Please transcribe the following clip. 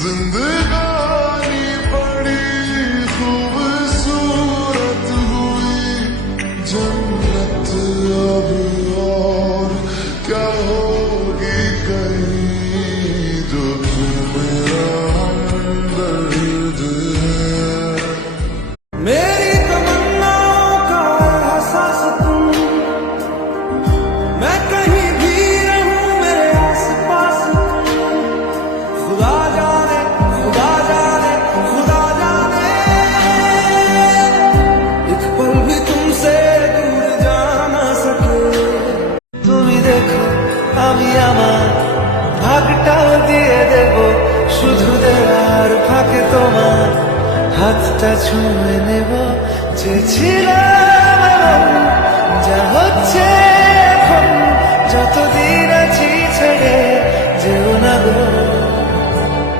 जिंदगानी बड़ी खूबसूरत हुई जन्नत अब और क्या होगी कहीं जो तू मेरा हमदर्द है। मेरी तमन्नाओं का एहसास तुम, मैं कहीं भी रहूं मेरे आस पास तुम, खुदा जाने खुदा जाने खुदा जाने एक पल भी तुमसे दूर जा ना सके। তুমি দেখো আমি আমার ভাগটাও দিয়ে দেব, শুধু দেওয়ার ফাঁকে তোমার হাতটা ছুঁয়ে নেব। চেয়েছিলাম এমন, যা হচ্ছে এখন, যতদিন আছি ছেড়ে যেও না গো।